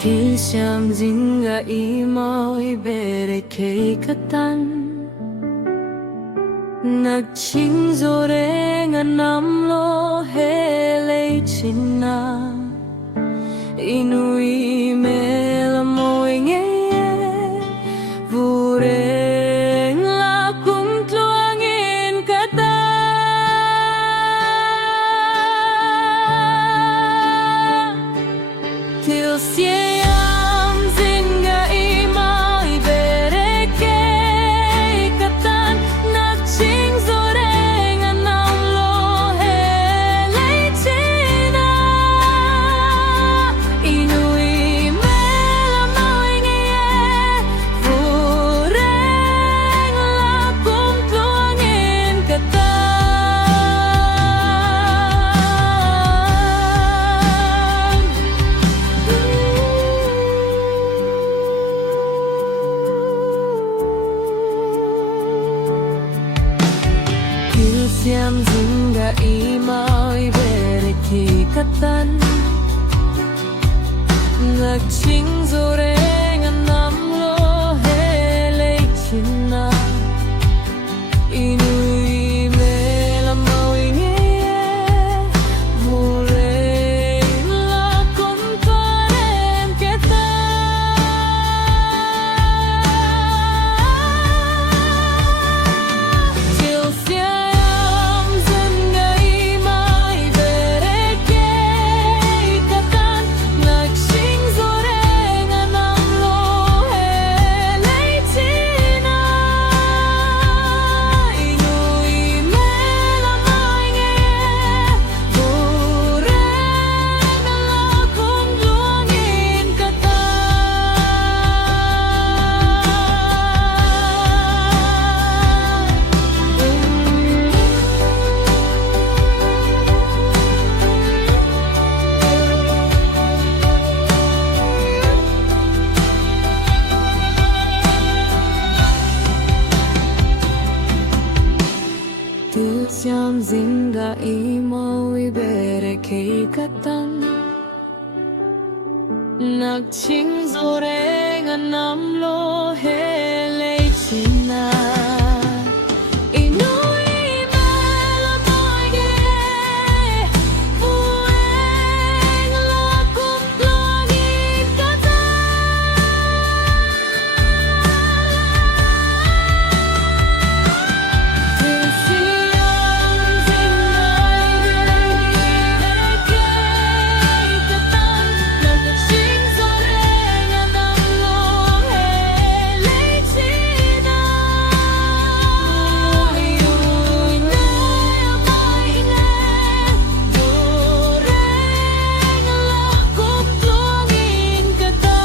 Pisyamzinga imo'y berekay katan Nagchingzorengan namlo helay china Inui melamoy ngeye Vureng lakum tuangin kata Til siam zinga imay berekay katan Nagchingzorengan namlo helay china Inui melamoy ngeye Vureng lakum tuangin katan Siam zinga ima'y berekay katan Nagchingzorengan namlo helay china Inui melamoy ngeye Vureng lakum tuangin katan Til siam zinga ima'y berekay katan Nagchingzorengan namlo helay china Inui melamoy ngeye Vureng lakum tuangin Til siam zinga imo'y berekay katan Nagchingzorengan namlo helay china Inui melamoy ngeye Vureng lakum tuangin Til siam zinga'y berekay katan Nagchingzorengan namlo helay china Inui melamoy ngeye Vureng lakum tuangin katan